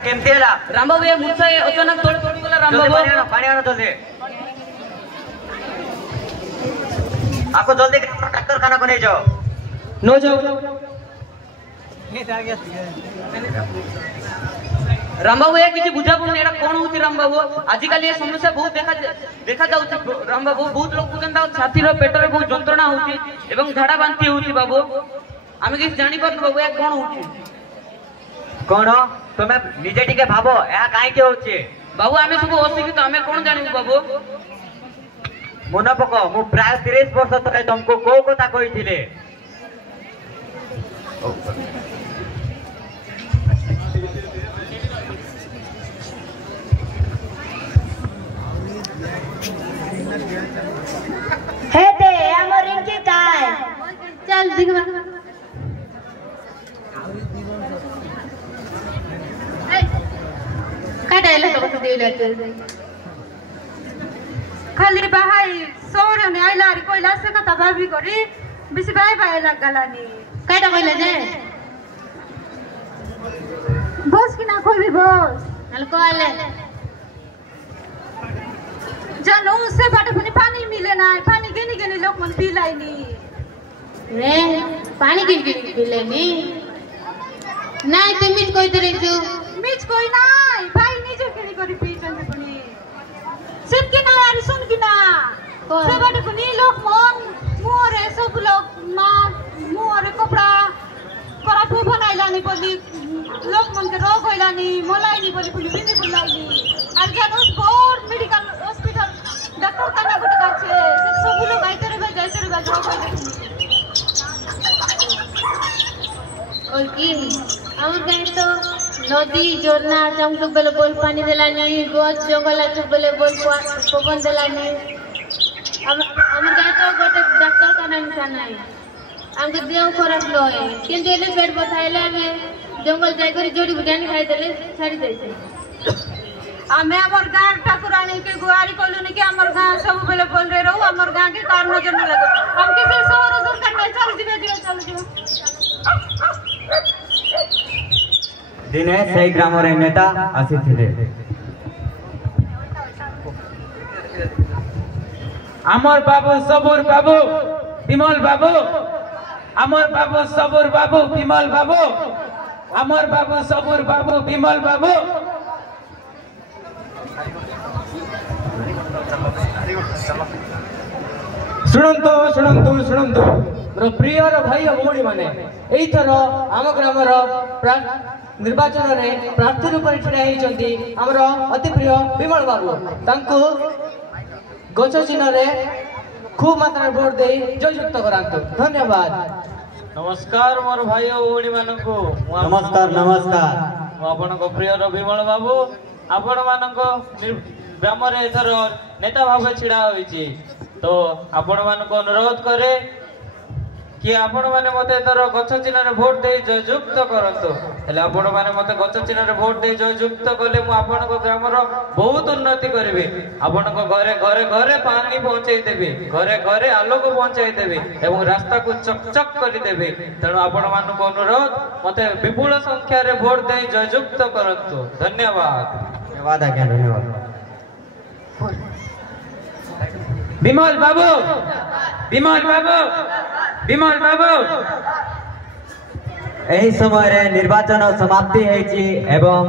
केमती है रामबाबू ये मुझसे अचानक तोड़ तोड़ गला रामबाबू पानी आना जल्दी आपको जल्दी डॉक्टर खाना को नहीं जाओ नो जाओ रामबाबू ये किसी बुझा पड़ने एटा कोन होती रामबाबू आजिकल ये समस्या बहुत देखा जाउछ रामबाबू बहुत लोग कुजंदा छाती रो पेट रो बहुत जंत्रणा होती एवं झाड़ा बांती होती बाबू आमे किछ जानि पर बाबू ये कोन होती कोन तुमे निजे टिके भाबो या काई के होची बाबू आमे सब अशिक्षित आमे कोन जानिबो बाबू मन पको मु प्राय 30 वर्ष तले तुमको को कथा कहिथिले हे दे हमर इनके काय चल दिखवा काय डायलॉग तो बता देले खाली बाहाई सोरे ने आइला रे कोइला से कथा भाभी करी बिस बाय बाय लागलानी काटा कइले जे बस कि ना कोई भी बस हल कोले जानो उससे बाटे पानी मिले ना पानी गिनी गिनी लोग मन पिलाइनी रे पानी गिनी गिनी पिलेनी नाही ते मीच कोई तरी तू मीच कोई नाही भाई निजे गिनी करी पीचन पुनी सिर्फ कि ना यार सुन कि ना से बाटे पुनी लोग मन मोरे सब लोग मां मोरे कपड़ा कराफे बनाइलानी बोली लोग मन के रोग होइलानी मोलाइनी बोली पुनी बिंदी बुलाइनी আর জানো স্পোর্ট মেডিকেল হসপিটাল ডাক্তার কানা গুট কাছে সে সব লোক আইতরে বা যাইতরে বা জব হই और की हमर कहीं तो नदी जोरना जम तो बेले बोल पानी देला नहीं गछ जंगल तो बेले बोल पवन देला नहीं हमर कहीं तो गोटे डाक्तर काना निशान नहीं हमके देह खराब लय किंतु एले पेट बथाइले हमें जंगल जाय कर जोड़ी बुटानी खाइ देले छाड़ी देसे आमे हमर गांव ठाकुरानी के गुआरी कॉलोनी के हमर गांव सब बेले बोल रे रहू हमर गांव के कार नजर न लगो हम के से शहर दूर करने चल जिबे चल जिबे दिने सही ग्रामर नेता आसीथिले अमर बाबू सबुर बाबू विमल बाबू अमर बाबू सबुर बाबू विमल बाबू अमर बाबू सबुर बाबू विमल बाबू शुणु शुणु शुणु मोर प्रिय भाई भौणी मैंने यहीथर आम ग्रामर निर्वाचन में प्रार्थी रूप में छिड़ा होती आमर अति प्रिय विमल बाबू तांकु गच चिन्ह खूब मात्रा भोट दे जययुक्त करांतु धन्यवाद। नमस्कार मोर भाई भौणी मानक नमस्कार नमस्कार आपण प्रिय विमल बाबू आपण मान ग्राम एथर नेता भाव छिड़ा होइछि तो आपण मान अनुरोध करे कि आपण माने मते एथर गछ चिन्ह रे भोट दे जययुक्त करंतु हेले आपण माने मते गछ चिन्ह रे भोट दे जययुक्त कले मु आपण ग्राम रो बहुत उन्नति करबे आपण घरे घरे घरे पानी पहुंचाई देबे घरे घरे आलोक पहुंचाई देबे एवं रास्ता को चकचक कर देबे तेणु आपण मान अनुरोध मते विपुल संख्या रे भोट दे जययुक्त करंतु धन्यवाद। धन्यवाद आज्ञा धन्यवाद। विमल बाबू विमल बाबू विमल बाबू एही समय रे निर्वाचन समाप्ति हेछि एवं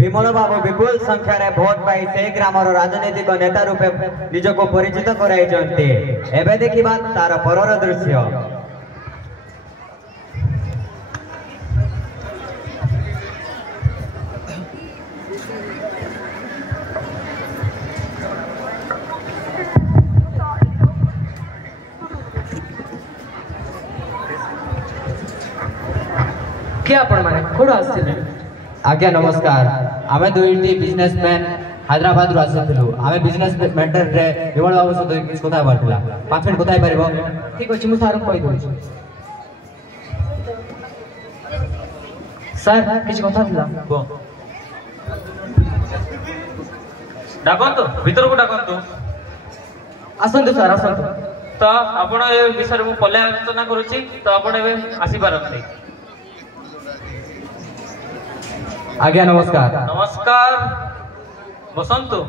विमल बाबू विपुल संख्या रे भोट पाई से ग्रामर राजनीतिक नेता रूपे निजको परिचित कराई जंती एबे देखिबा तार परर दृश्य। क्या आपण माने खोड़ आसिले आज्ञा नमस्कार आमे दुईटी बिजनेसमैन हैदराबाद रु आसिथिलु आमे बिजनेस मैटर रे विमल बाबू सहित किछ कथा बाटला 5 मिनिट कथा पारिबो ठीक अछि मु सार कहि दोछि सर किछ कथा दिला को डाकंतु भीतर को डाकंतु आसंतु सर आसंतु तो आपण ए विषय मु पले आलोचना करूछि तो आपण ए आसी पारंती। ଆଜ୍ଞା ନମସ୍କାର। ନମସ୍କାର ବସନ୍ତୁ।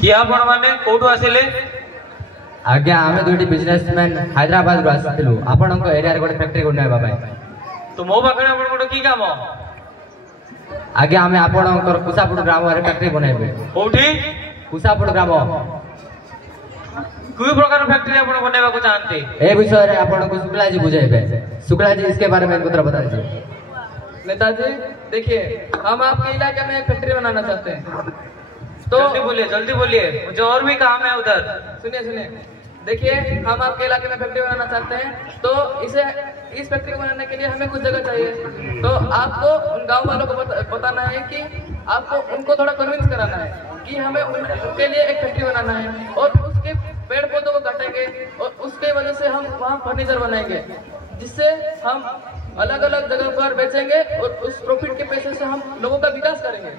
କିଏ ଆପଣ ମାନେ କୋଉଠୁ ଆସିଲେ? ଆଜ୍ଞା ଆମେ ଦୁଇଟି ବିଜନେସମ୍ୟାନ ହାଇଦ୍ରାବାଦରୁ ଆସିଥିଲୁ ଆପଣଙ୍କ ଏରିଆରେ ଗୋଟେ ଫ୍ୟାକ୍ଟ୍ରି ବନେଇବା ପାଇଁ। ତ ମୋ ପାଖରେ ଆପଣଙ୍କର କି କାମ? ଆଜ୍ଞା ଆମେ ଆପଣଙ୍କର କୁସାପୁର ଗ୍ରାମରେ ଫ୍ୟାକ୍ଟ୍ରି ବନେଇବୁ। କୋଉଠି? କୁସାପୁର ଗ୍ରାମ। कोई प्रकार फैक्ट्री आप बनने को चाहते? ए विषय रे आपन को शुक्ला जी बुझाइबे। शुक्ला जी इसके बारे में कुछ बता दीजिए। नेताजी देखिए, हम आपके इलाके में एक फैक्ट्री बनाना चाहते हैं। तो जल्दी बोलिए, मुझे और भी काम है उधर। सुनिए, देखिए हम आपके इलाके में फैक्ट्री बनाना चाहते हैं, तो इस फैक्ट्री को बनाने के लिए हमें कुछ जगह चाहिए। तो आपको उन गांव वालों को बताना है कि आपको उनको थोड़ा कन्विंस कराना है कि हमें उनके लिए एक फैक्ट्री बनाना है, और उसके पेड़ पौधों को काटेंगे और उसके वजह से हम वहाँ फर्नीचर बनाएंगे, जिससे हम अलग अलग जगह पर बेचेंगे और उस प्रॉफिट के पैसे से हम लोगों का विकास करेंगे।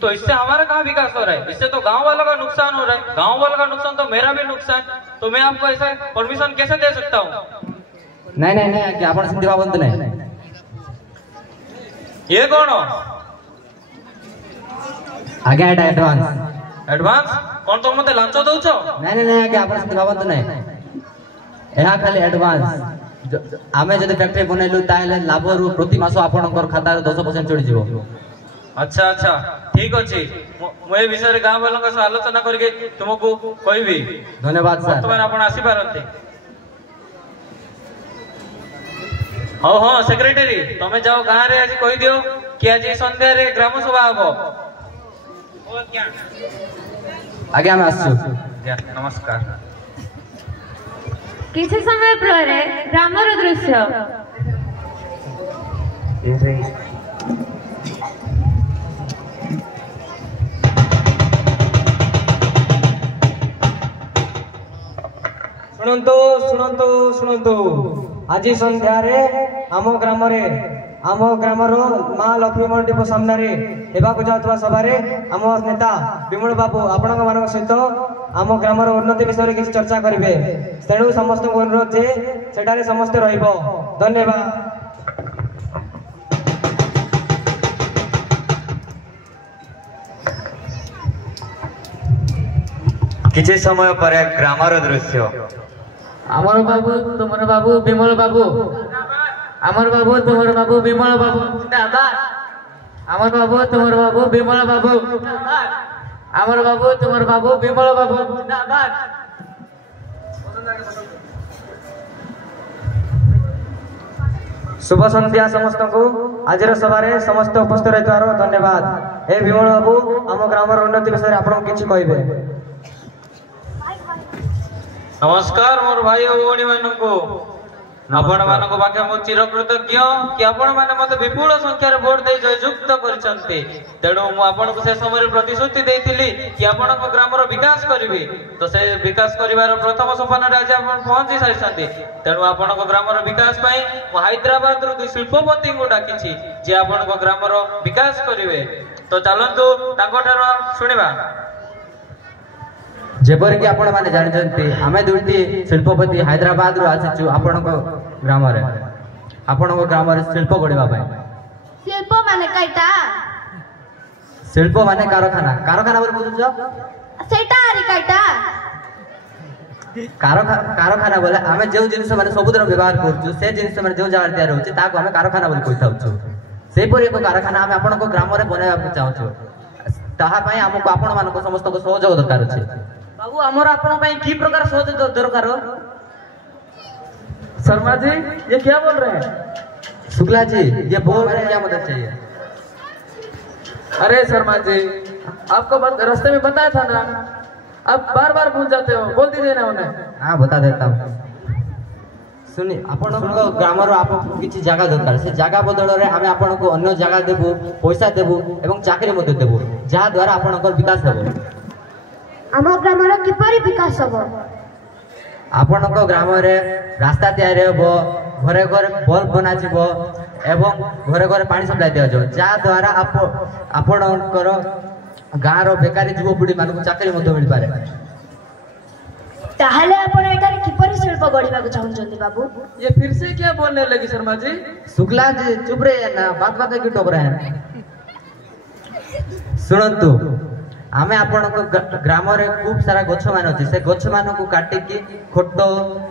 तो इससे हमारा कहाँ विकास हो रहा है? इससे तो गांव वालों का नुकसान हो रहा है। गांव वालों का नुकसान तो मेरा भी नुकसान। तो मैं आपको ऐसा परमिशन कैसे दे सकता हूँ? नहीं आज्ञा आपण सिंधी बाबंत नहीं। ये कौन हो? आज्ञा एटा एडवांस। एडवांस कौन? तुम मते लांच दउछ? नहीं आज्ञा आपण सिंधी बाबंत नहीं। एहा खाली एडवांस। आमे जदि फैक्ट्री बनैलु ताले लाभ रु प्रति मास आपनकर खाता रे 10% चढ़ी जीवो। अच्छा ठीक अछि। मैं विषय रे गांव वालों का आलोचना करके तुमको कहबी। धन्यवाद सर। वर्तमान आपण आसी पारंते। हाँ सेक्रेटरी तमे जाओ गांव रे आज कहि दियो कि आज संध्या रे ग्राम सभा हबो। आज्ञा मैं आसछु। नमस्कार। किसी समय पर ग्रामर दृश्य शुणु आज संध्या रे आम ग्रामर माँ लक्ष्मी मंडप सामने हेबाकु जाउतबा सभा रे आम नेता विमल बाबू आपण मान सहित आम ग्रामर उन्नति विषय किसी चर्चा करेंगे। तेणु समस्त अनुरोध जे सेठारे समस्ते रहिबो। धन्यवाद। किछि समय पर ग्रामर दृश्य। अमर बाबू तुमर बाबू विमल बाबू, अमर बाबू तुमर बाबू विमल बाबू, अमर बाबू तुमर बाबू विमल बाबू, अमर बाबू तुमर बाबू विमल बाबू। शुभ संध्या समस्त को। आज सभा समस्त उपस्थित रही धन्यवाद। ए विमल बाबू आम ग्रामर उन्नति विषय आपन किछि कहबे। नमस्कार मोर भाई और भौणी माननको। आपण मानको बाके मो चिर कृतज्ञ कि आपण माने मते विपुल संख्या रे वोट दे जययुक्त करछन्ते। तेणु मु आपण को से समय प्रतिश्रुति देइथिली कि आपण को ग्रामर विकास करिवे। तो से विकास करिवार प्रथम सोपान रे आज आपण पहुंची सारिसन्ते। तेणु आपण को ग्रामर विकास पई मु हैदराबाद रो शिल्पपति को डाकिछि जे आपण को ग्रामर विकास करिवे। तो चलंतु ताको ठारो सुनिबा। जेपर कि आपण माने जानिचंती आमे दुइटी शिल्पपति हैदराबाद रो आछिछु आपण को ग्राम रे। आपण को ग्राम रे शिल्प गढिबा पय। शिल्प माने काइटा? शिल्प माने कारखाना बोल बुझुछ? सेटा आरी काइटा? कारखाना बोले आमे जो जिनिस माने सबुदर व्यवहार करछु से जिनिस माने जो जागा तयार होछि ताको आमे कारखाना बोल कहिताउछु। सेहि परि एक कारखाना आमे आपण को ग्राम रे बनाइबा चाहछु। ताहा पय हमको आपण मान को समस्त को सहयोग दरकार अछि। बाबू हमर आपण पय की प्रकार सहयोग दरकार? शर्मा जी ये क्या बोल रहे हैं? शुक्ला जी ये बोल रहे क्या मदद चाहिए? अरे शर्मा जी आपको रास्ते में बताया था ना, आप बार बार भूल जाते हो। बोल दीजिए ना उन्हें। हाँ बता देता हूँ। सुनिए आपण को ग्रामर आपको किसी जगह दरकार से जगह बदल रे आमे आपण को अन्य जगह देबो, पैसा देबो एवं चाकरी मते देबो जहा द्वारा आपण को विकास हेबो। आम ग्रामर किपरि विकास हेबो? आपण को ग्राम रे रास्ता तैयार हेबो, घरे घरे बल्ब बना जिवो एवं घरे घरे पानी सप्लाई दिया जाओ जहा द्वारा आपणकर गाँ रो बेकारी युवपीढ़ी मान को चाकरी मते मिल पारे। ताहले आपण एटारे किपरि शिल्प गढ़ा चाहते बाबू। ये फिर से क्या बोलने लगी शर्मा जी? शुक्ला जी चुप रहे ना, बात क्यों टोक रहे हैं? शुणु आमे आपण ग्राम रे खूब सारा गछ मान अछि, से गछ मान को काटी की खट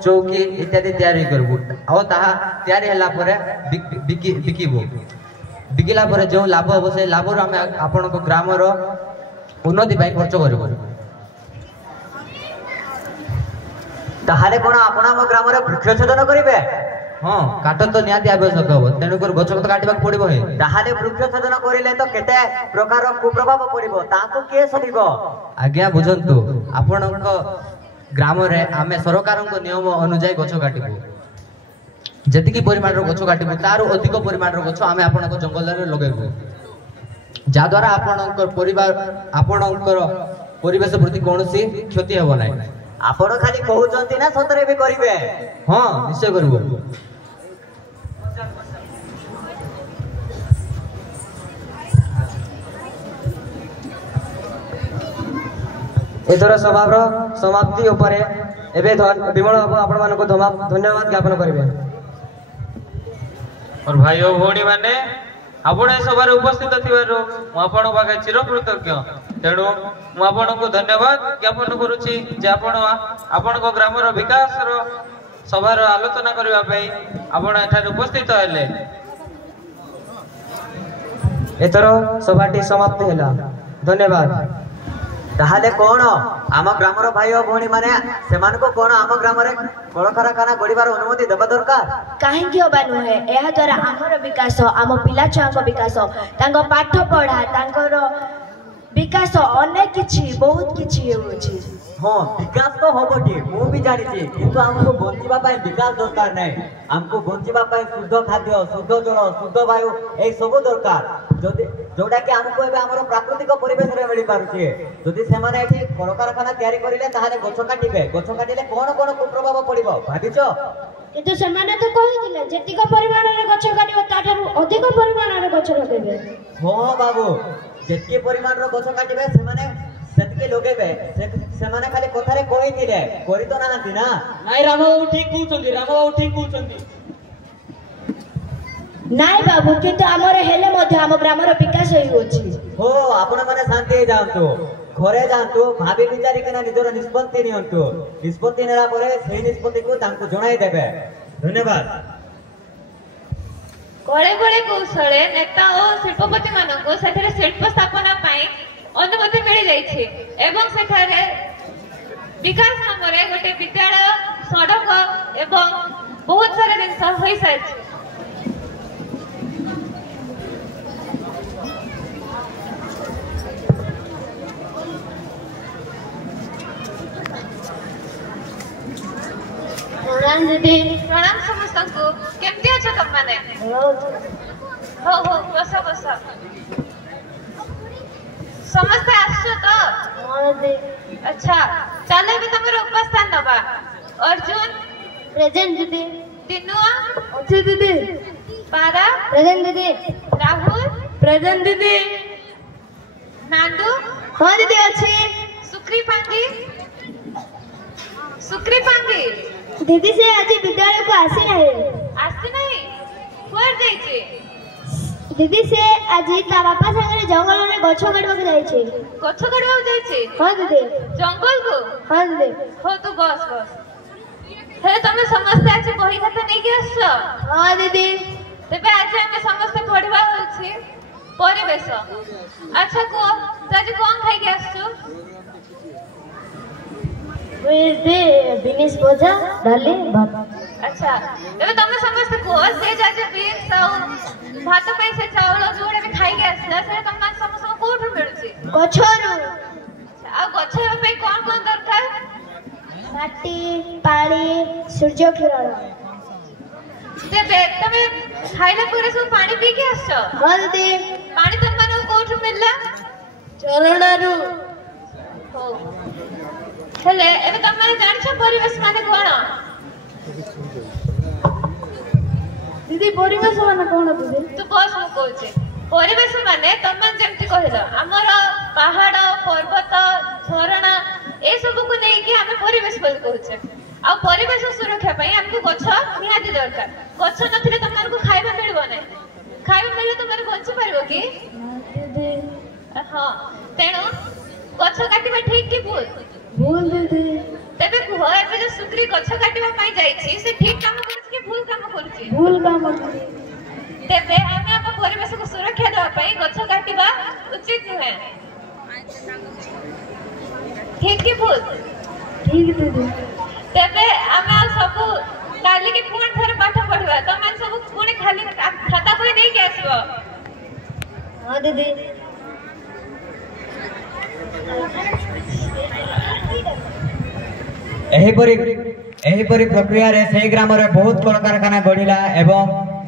चौकी इत्यादि तैयारी करबु और ताहा तैयारी हला परे बिकिबु। बिकिला परे जो लाभ हो से लाभ रो आमे आपण को ग्राम रो उन्नति पाई खर्च करबु। ताहाले कोन आपण हम ग्राम रे वृक्ष छेदन करिवे? हाँ काट तो निहाती आवश्यक हम, तेणुक गछ तो काटा पड़ो। ताहले वृक्ष छेदन करें तो केते प्रकार कुप्रभाव पड़ो ताकू किए सहिब? आज्ञा बुझंतु आपण ग्राम रे आमे सरकार नियम अनुसार गछ काटबू, जतिकी परिमाण गछ काटबू तार अधिक परिमाण गछ आमे आपण जंगल रे लगेबू, जा द्वारा आपण परिवार आपण परिवेश प्रति कौनसी क्षति हेबो नै। आपण खाली कहउचंती ना सतरे भी करिवे? हां निश्चय करबो। एथर सभार समाप्ति उपरे एबे विमल बाबू आपण मानको धन्यवाद ज्ञापन करिवे। और भाई और भौणी माने आपण ए सभार उपस्थित थिबारो मु आपण पाखे चिर कृतज्ञ। तेणु मु आपण को धन्यवाद ज्ञापन करूची जे आपण को ग्राम रो विकास रो सभार आलोचना करबा पई आपण एठार उपस्थित हेले। एथर सभाटी समाप्त हैला, धन्यवाद। ताहले कोन आम ग्राम रो भाई और भौणी माने सेमान को कोन आम ग्राम रे कलकारखाना गड़ीबार अनुमति देबा दरकार? कहीं हबा नुहे, एहा द्वारा आमर विकास आम पिला छुआ विकास तांको पाठ पढ़ा तांकर विकास अनेक किछि बहुत किछि होछि। हाँ विकास तो होबोटी मु भी जानि छी, किंतु हमको बंचिबा पाए विकास दरकार नै। हमको बंचिबा पाए शुद्ध खाद्य, शुद्ध जल, शुद्ध वायु ए सब दरकार, जोटा कि हमको एबे हमरो प्राकृतिक परिवेश रे मिली पारुछि। जदि सेमाने एठी कलकारखाना तयारी करिले ताहाले गछ काटिबे, गछ काटिले कोन कोन कुप्रभाव पड़िबो भाबिचो? किंतु सेमाने तो कहिदिले जेतिक परिमाण रे गछ काटिबो ताठारु अधिक परिमाण रे गछ लगेबे। हां बाबू जेतिके परिमाण रो गछ काटिबे सेमाने सेतिके लगेबे, सेमाने खाली कथारे कहिथिले करि तो नाहंती ना। नाइ राम बाबू ठीक कहउचंदी, राम बाबू ठीक कहउचंदी। नाइ बाबू किंतु हमर हेले मध्ये हम ग्राम रो विकास होई होछि। हो आपण माने शांति जांतु, घरे जांतु, भाबी विचारी केना निजर निष्पत्ति नियंतु, निष्पत्ति नेला परे सेही निष्पत्ति को तांको जणाई देबे। धन्यवाद। कळे कळे कौशले नेता और शिल्पपति मानको सेठरे शिल्प स्थापना पाई अनुमति मिल जाइछे एवं सेठारे विकास नामरे गोटे विद्यालय, सड़क एवं बहुत सारा जिनस होई साइछ। प्रणाम दीदी। प्रणाम समस्त को केमती अछ तुम माने? हो हो बस बस समस्त आछो तो? हां दीदी। अच्छा चले भी तमरो उपस्थान दबा। अर्जुन प्रेजेंट दीदी। तिनुआ अच्छे दीदी। पारा प्रेजेंट दीदी। राहुल प्रेजेंट दीदी। नांदू हां दीदी अच्छे। सुक्री पांगी दीदी से आज विद्यालय को आसी नहीं कुआर जाइछे? दीदी से आज ता बापा संगे जंगल में गछ काटवा के जाइछे। गछ काटवा जाइछे? हां दीदी। जंगल को? हां दीदी। हो तू बस हे तमे समस्त आज बही खाता नै के आछो? हां दीदी। तेबे आज हम समस्त पढवा होछि परिवेश। अच्छा को आज कोन खाइ के आछो? दे बिनेश भोजा डाले भात। अच्छा तेबे तमे समस्त को से जाजे बीन साउ भात पे से चावल जोड़े में खाइ के आछला से तमे समस्त कोठ मिलुछि? गछरु। अच्छा आ गछ पे कोन दरकार? माटी, पानी, सूर्य किरण। तेबे तमे खाइले पूरे सब पानी पी के आछो? हां दीदी। पानी तम माने कोठ मिलला? चरणरू। हो हेले एबे तम माने जानछो परिवेश माने कोन? दीदी परिवेश माने कोन दीदी? तू बस मु कहछे परिवेश माने तम जेमति कहिलो हमर पहाड़, पर्वत, झरणा ए सब को नै कि हमें परिवेश बोल कहछे। आ परिवेश सुरक्षा ଗଛ ନଥିଲେ ତମମାନଙ୍କୁ ଖାଇବା ମିଳିବ ନାହିଁ। ଖାଇବା ମିଳିଲେ ତମେ ବଞ୍ଚି ପାରିବ କି? ହଁ, ତେଣୁ ଗଛ କାଟିବା ଠିକ କି ଭୁଲ? ଭୁଲ ଦିଦି। ତେବେ କୁହ, ଏବେ ଯୋଉ ସୁଗ୍ରୀ ଗଛ କାଟିବା ପାଇଁ ଯାଇଛି ସେ ଠିକ କାମ କରୁଛି କି ଭୁଲ କାମ କରୁଛି? ଭୁଲ କାମ କରୁଛି। ତେବେ ଆମେ ଆମ ପରିବେଶକୁ ସୁରକ୍ଷା ଦେବା ପାଇଁ ଗଛ କାଟିବା ଉଚିତ ନୁହେଁ। ଠିକ କି ଭୁଲ? ଠିକ ଦିଦି। ତେବେ ଆମେ ଆଉ ସବୁ କାଲିକି ପୁଣି ଥରେ ପାଠ ପଢିବା। ତମେ ସବୁ ପୁଣି ଖାଲି ଖାତା ବହି ନେଇକି ଆସିବ। ହଁ ଦିଦି। एहीपरी प्रक्रिया रे से ग्राम रे बहुत कलकारखाना गढ़िला एवं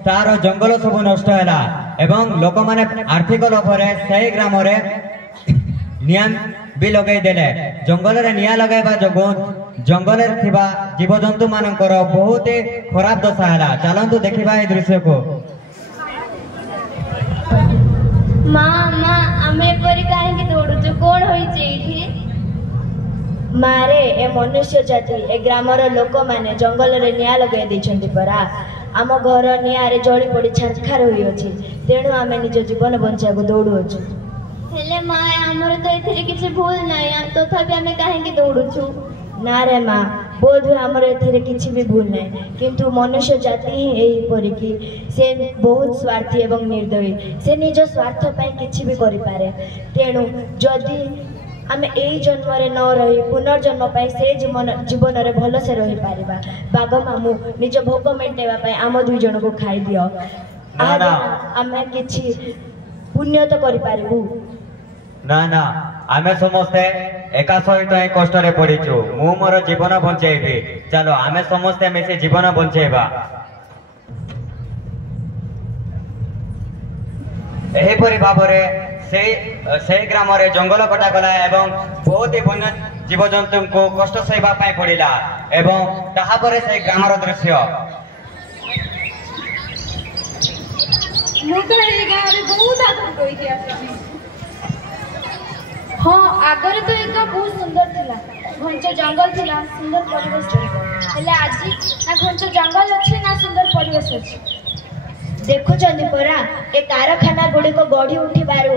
तार जंगल सब नष्ट हैला एवं लोक माने आर्थिक लोभरे से ग्राम रे निया भी लगे देले। जंगल रे निया लगाइबा जोगो जंगल रे थिबा जीवजंतु मानकर बहुत खराब दशा हैला। चलंतु देखिबा ए दृश्य को। माँ आमे परी काहे की दौड़ुଛୁ? कोण होइଛି एठी? मारे ए मनुष्य जाति ए ग्रामर लोक माने जंगल रे निया लगे दैछन्ति परा। आम घर निया रे जळी पड़ी छारखार होई अछि, तेणु आमे निज जीवन बंचा को दौड़ु अछि। हेले माँ हमर तो एथिरे किछि भूल नै, तथापि आमे काहे की दौड़ुछु? ना रे माँ, बोध हमर एथिरे किछि भी भूल नै, किंतु मनुष्य जाति ही एही परी कि से बहुत स्वार्थी एवं निर्दयी। से निज स्वार्थ पई किछि भी करि पारे। तेणु जदि आमे एही जन्म रे न रही पुनर्जन्म पाई से जीवन रे भल से रही पारिबा। बाग मामू निज भोग मेंटेवा पाई आम दुई जन को खाई दियो। आमे किछि पुण्य तो करि पारिबु। ना ना, आमे समस्ते एका सहित ही कष्ट रे पड़ीचु। मु मोर जीवन बंचेबी। चलो आमे समस्ते मिसे जीवन बंचेबा। एहीपरि भाबरे से ग्राम रे जंगल कटा गला एवं बहुत ही वन्य जीवजंतु को कष्ट सहबा पाई पड़िला एवं ताहा परे से ग्रामर दृश्य मु तो ए गाँव रे बहुत आदमी कोई के आसनी। हाँ, आगरे तो एक बहुत सुंदर थिला, घंच जंगल थिला, सुंदर परिवेश थिला। हेले आजी ना घंच जंगल अछि ना सुंदर परिवेश अछि। देखुचंदी परा ए कारखाना गुडी को गढ़ी उठिबारु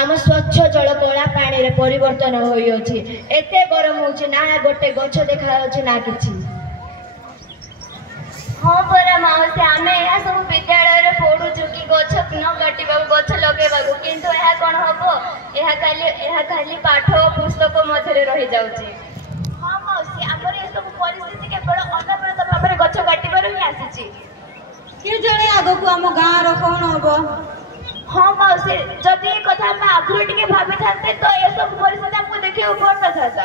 आम स्वच्छ जल कला पानी रे परिवर्तन होई अछि। एते गरम होछि ना गोटे गछ देखा अछि ना किछि। हाँ परा माउसी, आमे या सब विद्यालय रे पढुछु कि गछ न काटिबा गछ लगेबा, किंतु एहा कोन हबो? एहा खाली पाठ पुस्तक मध्ये रे रहि जाउछि। हाँ माउसी, हमर ए सब परिस्थिति केवल अनवरत भाबरे गछ काटिबारु ही आसीछि। के जाने आगो को हम गाँ रो कोन हबो? हाँ माउसी, जदि ए कथा हम आगु टिके भाबी थाते तो ए सब परिस्थिति हमको देखे ऊपर न थाता।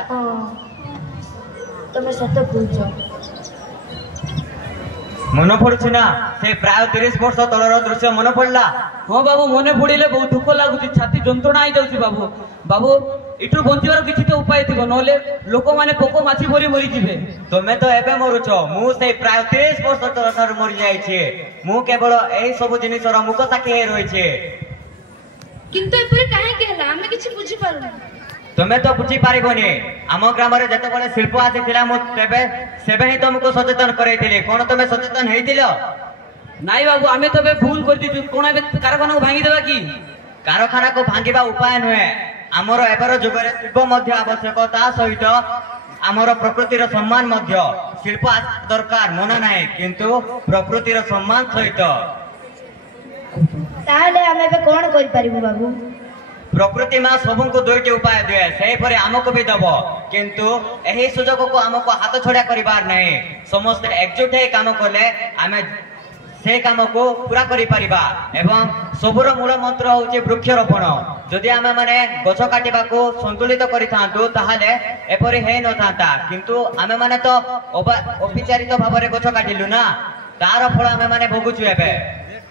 तमे सत कहूछ। मन पड़ुछि ना से प्राय 30 वर्ष तलर दृश्य मन पड़ला? हाँ बाबू, मने पड़िले बहुत दुख लागुछि, छाती जंत्रणा आई जाउछि। बाबू इटु बंचिबार किछि तो उपाय थिबो, नले लोक माने पोको माछी भरी मरि जिवे। तमे तो एबे मरुछ, मु से प्राय 30 वर्ष तलर मरि जाय छी। मु केवल एही सब जिनिसर मुख साखी हे रहि छी। किंतु एपरे काहे केला हम किछि बुझी पारुनी। तमे तो बुझी पारिबोनी। आम ग्राम रे जते बळे शिल्प आसीथिला मु तेबे सेबे ही तुमको सचेतन करैथिली। कोन तमे सचेतन हेइतिलो? नाई बाबू, आमे तो भूल कर दिछु। कोन एबे कारखाना को भांगी देबा की? कारखाना को भांगीबा उपाय नुहे। आमर एबार जुगरे शिल्प मध्य आवश्यक, ता सहित आमर प्रकृतिर सम्मान मध्य। शिल्प दरकार मना नाही, किंतु प्रकृतिर सम्मान सहित। ताले आमे बे कोन करि पारिबु बाबू? प्रकृति मां सबको दुईटी उपाय दिए, से परे हमको भी दबो, किंतु एही सुजोग को हमको हाथ छोड़ा करिबार नहीं। समस्त एकजुट हे काम करले आमे से काम को पूरा करि परिबा। एवं सबुर मूल मंत्र होची वृक्षरोपण। जदि आमे माने गछ काटिबा को संतुलित करि थांतु ताहाले एपरि हे न थांता, किंतु आमे माने तो औपचारिक भाबरे गछ काटिलु ना, तार फल आमे माने भोगुछु। एबे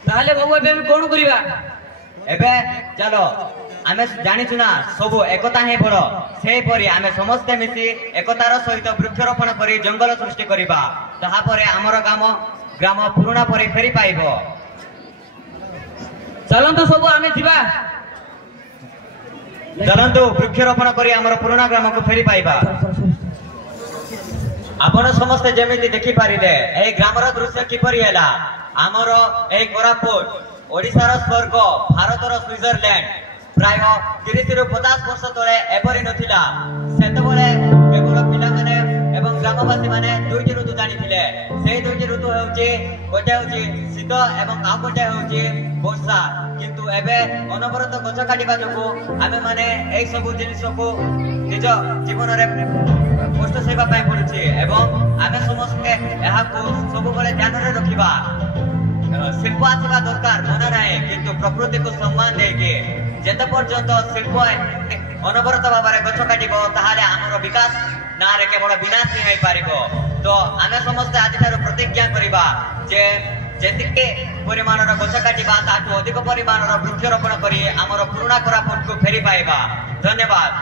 ताहाले बाबू एबे कोन करिबा? एबे चलो आमे जानिछु ना सबु एकता हे बड़। से परि आमे समस्त मिसी एकतार सहित वृक्षरोपण करी जंगल सृष्टि करिबा। ताहा परे हमर ग्राम पुराना परि फेरी पाइबो। चलंतु सबु आमे जिबा। चलंतु वृक्षरोपण करी हमर पुराना ग्राम को फेरी पाइबा। आपण समस्त जेमिति देखि पारिले ए ग्रामर दृश्य किपरि हैला। आमर ए कोरापुट ओडिशार स्वर्ग भारतर स्विट्जरलैंड प्राय 30 रु 50 वर्ष तले एपरि नथिला सेतबेले केवल पिला माने एवं ग्रामवासी माने दुईटी ऋतु जानिथिले सेही दुईटी ऋतु हेउची गोटे हेउची शीत एवं आ गोटे हेउची वर्षा किंतु एबे अनवरत गछ काटिबा जोगु आमे माने एई सब जिनिस को निज जीवन रे कष्ट सेवा पाए पड़ुछि एवं आमे समस्त एहा को सब बेले ध्यान रे रखिबा शिल्प आसवा दरकार मना नाए किंतु प्रकृति को सम्मान देके जेते पर्यंत शिल्प अनवरत भाव गछ काटिब ताहाले आमर विकास ना रे केवल विनाश नहीं पारिबो तो आमे समस्त आज ठारो प्रतिज्ञा करिबा जे जेतिके परिमाणर गछ काटिबा ताठू अधिक परिमाणर वृक्षरोपण करी आमर पुराना कोरापुट को फेरी पाइबा। धन्यवाद।